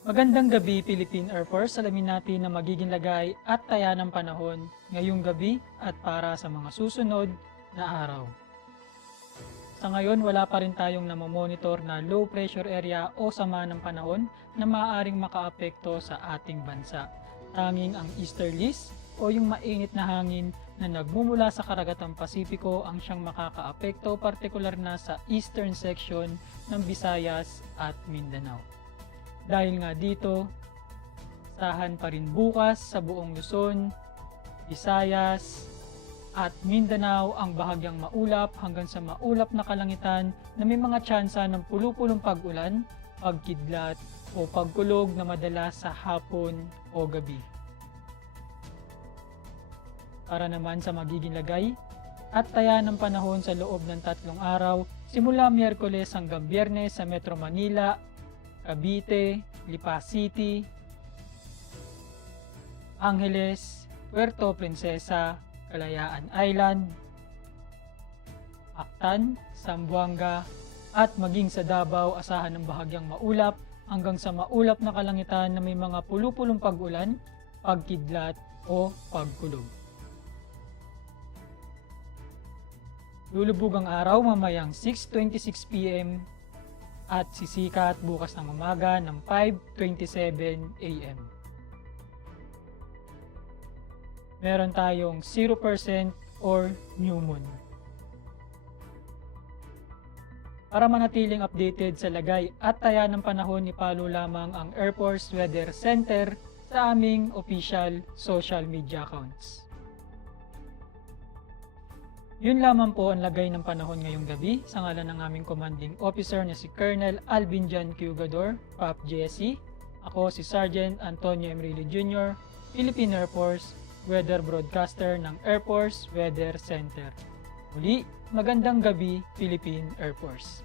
Magandang gabi, Philippine Air Force. Alamin natin na magiging lagay at taya ng panahon ngayong gabi at para sa mga susunod na araw. Sa ngayon, wala pa rin tayong namomonitor na low pressure area o sama ng panahon na maaaring makaapekto sa ating bansa. Tanging ang easterlies o yung mainit na hangin na nagmumula sa karagatang Pasipiko ang siyang makakaapekto partikular na sa eastern section ng Visayas at Mindanao. Dahil nga dito, asahan pa rin bukas sa buong Luzon, Visayas at Mindanao ang bahagyang maulap hanggang sa maulap na kalangitan na may mga tsansa ng pulu-pulong pag-ulan, pagkidlat o pagkulog na madalas sa hapon o gabi. Para naman sa magiging lagay at taya ng panahon sa loob ng 3 araw, simula Miyerkules hanggang Biyernes sa Metro Manila, Cavite, Lipa City, Angeles, Puerto Princesa, Kalayaan Island, Actan, Zamboanga, at maging sa Davao asahan ng bahagyang maulap hanggang sa maulap na kalangitan na may mga pulu-pulong pag-ulan, pagkidlat o pagkulog. Lulubog ang araw mamayang 6:26 PM at sisikat bukas ng umaga ng 5:27 AM. Meron tayong 0% or new moon. Para manatiling updated sa lagay at taya ng panahon, ipalo lamang ang Air Force Weather Center sa aming official social media accounts. Yun lamang po ang lagay ng panahon ngayong gabi sa ngalan ng aming commanding officer na si Colonel Alvin Jan Cugador, PAP GSC. Ako si Sergeant Antonio Emrilio Jr., Philippine Air Force, Weather Broadcaster ng Air Force Weather Center. Muli, magandang gabi, Philippine Air Force.